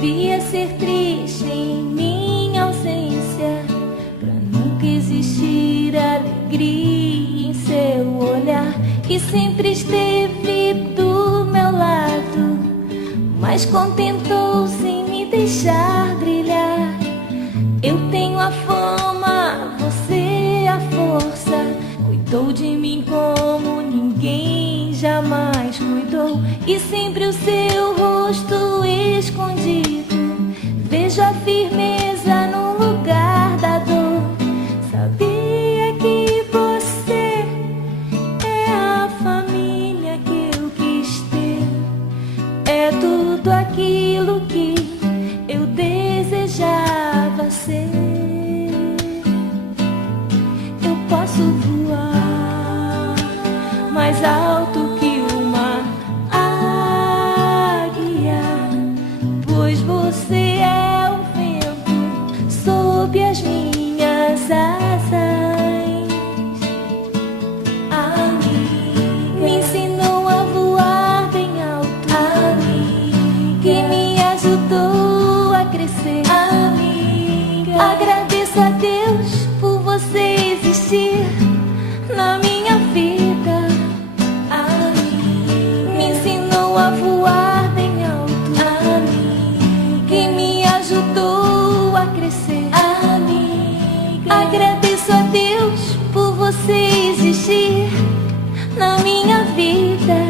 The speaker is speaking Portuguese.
Devia ser triste em minha ausência, pra nunca existir alegria em seu olhar, que sempre esteve do meu lado, mas contentou-se em me deixar brilhar. Eu tenho a fama, você a força, cuidou de mim como ninguém jamais cuidou, e sempre o seu rosto escondido vejo a firmeza no lugar da dor. Sabia que você é a família que eu quis ter, é tudo aquilo que eu desejava ser. Eu posso voar mais alto que uma águia, pois você é o vento sob as minhas asas. Amiga, me ensinou a voar bem alto. Amiga, que me ajudou a crescer. Amiga, agradeço a Deus por você existir na minha vida. Amiga, me ensinou a voar bem alto. Amiga, que me ajudou a crescer. Amiga, agradeço a Deus por você existir na minha vida.